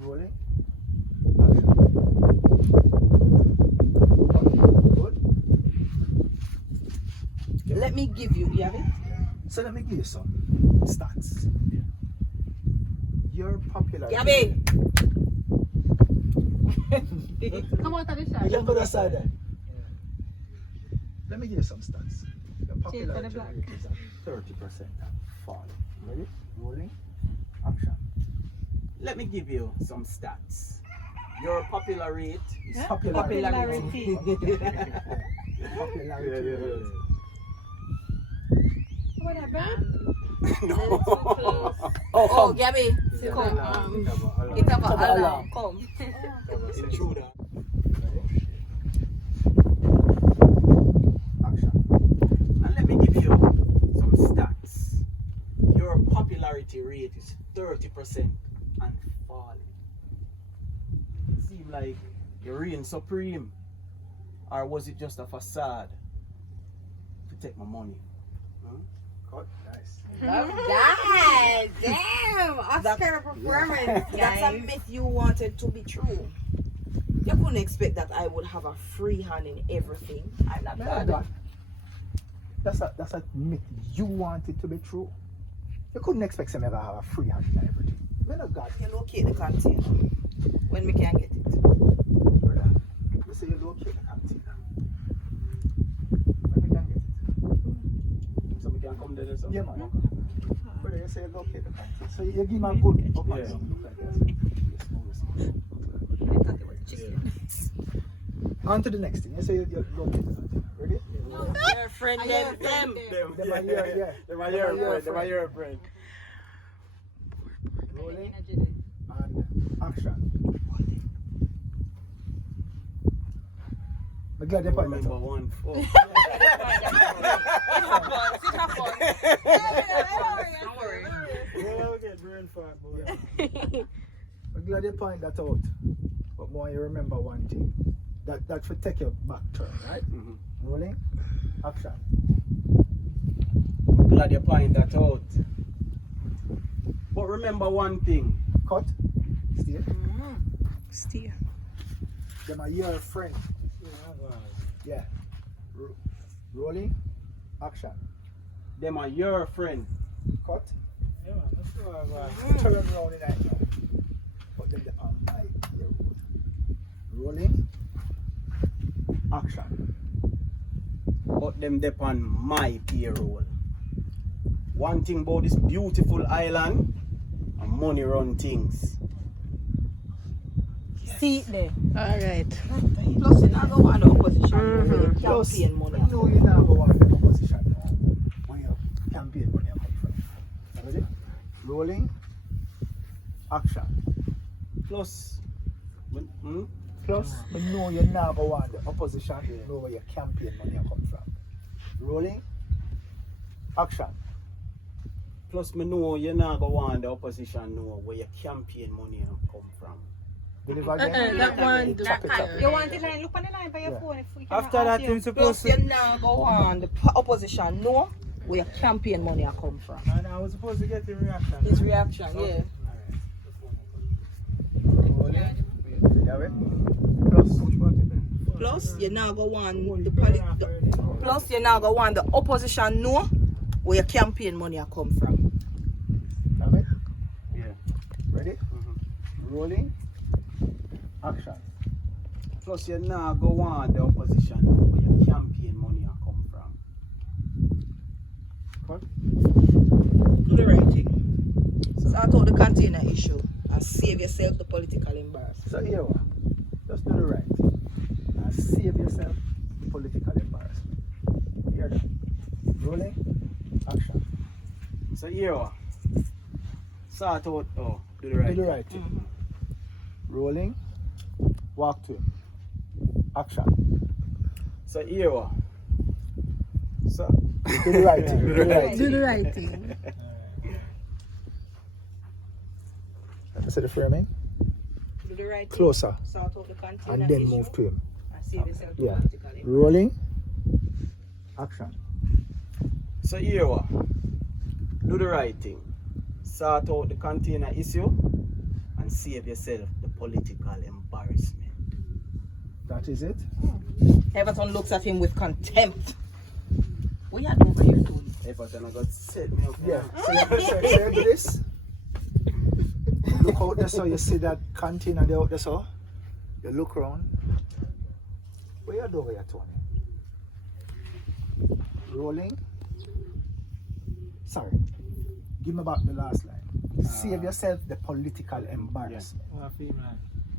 Rolling. Action. Good. Let me give you have it? So let me give you some stats. Your popularity. Gabby! Come on, Tadisha. You can put aside there. Let me give you some stats. Your Change popularity for the black. rate is at 30% and falling. Ready? Rolling. Action. Let me give you some stats. Your popular rate is Popularity. Popularity rate. What happened? Oh, Gabby, come. It have an alarm. alarm. Come. intruder. Action. And let me give you some stats. Your popularity rate is 30% and falling. It seems like you reign supreme. Or was it just a facade to take my money? Huh? Cut. Nice. God damn! Oscar performance, That's a guys. myth you wanted to be true. You couldn't expect that I would have a free hand in everything. I'm not Man, God. that's a myth you want it to be true. You couldn't expect some ever have a free hand in everything. Man of God. You locate the container when we can get it. Brother, you say you locate the container. When we can get it. So we can come there. So? Yeah, man. Brother, you say you locate the container. So you give me a good up and Yeah. down look like this. On to the next thing. You say you locate the container. Ready? Your friend, them. Them are your, yeah. Them are your friend. Them are your friend. Rolling and action. I'm glad you find that Number out. 1 4. Don't worry. We'll get brain fart, boy. I'm glad you point that out. But more you remember one thing. That should take your back turn, right? Mhm. Rolling. Action. Glad you point that out. But remember one thing. Cut. Stay. Stay. Them are your friend. Yeah. Rolling. Action. Them are your friend. Cut. Yeah, that's Turn around in that now. Put them on my ear. Rolling. Action. But them dep on my payroll. One thing about this beautiful island, and money run things. See it there. Alright. Plus, you not go on the opposition. Plus, Campaign money. no, you never want the opposition now. When your campaign money come from. Ready? Rolling. Action. Plus, Plus, we know you never want the opposition to know where your campaign money come from. Rolling. Action. plus me know you not go want the opposition know where your campaign money come from. Deliver again. That one. Chop it up. You want the line? Look on the line by your Yeah. phone. If we can After that, you're Plus, supposed you to. now go on the opposition know where your campaign money are come from. And I was supposed to get the reaction. His reaction, yeah. Rolling. You have it? Plus. Plus, you now go on plus you now go on the opposition know where your campaign money are come from. Have it? Yeah. Ready? Rolling. Action. Plus you now go on the opposition know where your campaign money come from. Cut. Do the right thing. Sort out the container issue and save yourself the political embarrassment. So here, just do the right thing and save yourself political embarrassment. Hear that? Rolling. Action. So here, sort out, do the right. Do the right thing. Rolling. Walk to him. Action. So here, so Do the right thing. Do the right Do thing. the right thing. See the framing? Do the right thing. Closer. Sort out the container And then issue move to him. and save yourself the Yeah. political embarrassment. Rolling. Action. So here, do the right thing. Sort out the container issue and save yourself the political embarrassment. That is it. Everton looks at him with contempt. What you do over here, Tony? Everton got set me up. Yeah. So you do this. Look out there, so you see that container there out there, so you look around. What you do over here, Tony? Rolling. Sorry. Give me back the last line. Save yourself the political embarrassment.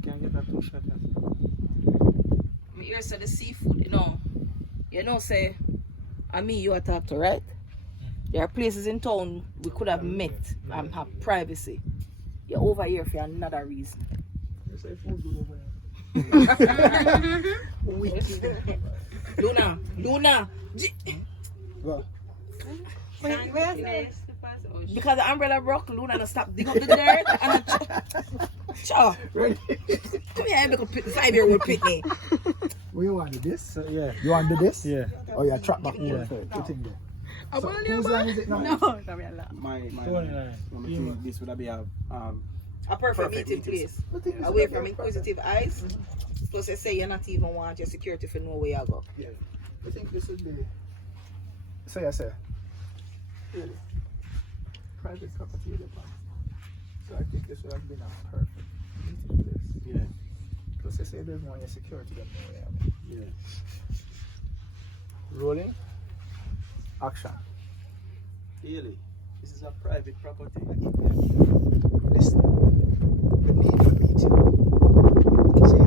Can't get that 2 shots. Me here say the seafood, you know, say, I mean you attacked, right? There are places in town we could have met and have privacy. You're over here for another reason. Luna. Well, Where's this? Because the umbrella broke, Luna no stop dig up the dirt and Chow. ready? Come here, make a 5-year-old pitney. What you want, this? So, yeah. You want this? Yeah. Oh, yeah, trap back. Yeah. Put in there. So, whose line is it now? No, sorry, Allah. My Tony line. I think this would be a Perfect meeting place. Away from inquisitive eyes. Plus, I say you not even want your security to know where you go. Yeah. I think this would be. So, yes, sir. Really? Private property is a plan. So, I think this would have been a perfect meeting place. yeah. Plus, I say there's more your security than where you Yeah. Rolling. Action. Really? This is a private property. Listen. We need to meet you. See?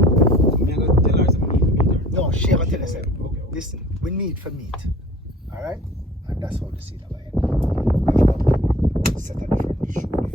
Me gonna tell her something need to meet her. No, she ever tell us that. Listen, we need for meet. Alright? And that's how the scene about it. Set a different shoe.